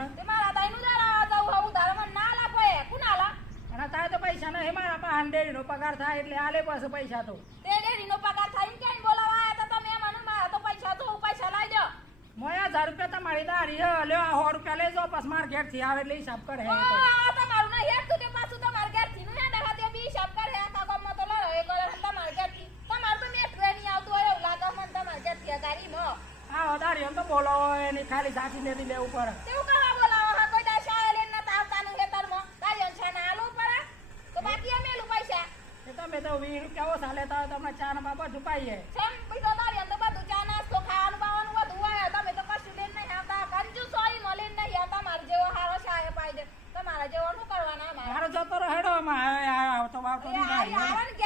ને તે મારા તાઈનું દાડા જાવ હું દાડા ના લાગો એ કોણ આલા અને તારે તો પૈસા નહીં મારા પાસે ડેરીનો પગાર થાય એટલે આલે પાસે પૈસા તો તે ડેરીનો પગાર થાય કેમ બોલાવા આયા તા તમે મને મારા તો પૈસા તો પૈસા લાવી દો મોયા 1000 રૂપિયા તમારી દાડી લ્યો 100 રૂપિયા લઈ જાઓ પછી માર ઘેર થી આવે એટલે હિસાબ કરે તમારું ના હેડ તું કે પાછું તમાર ઘેર થી નું ના તે બી હિસાબ કરે આ કાગમાં તો લડે કરે તમાર ઘેર થી તમાર તો મેઠવે નહીં આવતું હોય એવું લાગે મને તમાર ઘેર થી ગાડી માં હા દાડી એમ તો બોલો એની ખાલી સાચી નથી લેવું પડે તેવું કાવા બોલાવો હા કોઈ દાશા એલે ન આવતા નું હેતર માં દાયન છે ના આલું પડે તો બાકી મેલું પૈસા એ તમે તો 20 રૂપિયા ઓછા લેતા હોય તમને ચા ના બાબા છુપાઈએ છેમ બીજો દાયન તો બધું ચા નાસ્તો ખાવાનું બાવાનું બધું હોય તમે તો કશું લઈને નહીં આવતા કંજુ સોઈ મળીને નહીં આવતા માર જેવો હારો શાય પાઈ દે તમારા જેવો શું કરવાના મારો જતો હેડો માં આવે આવતો આવતો નહીં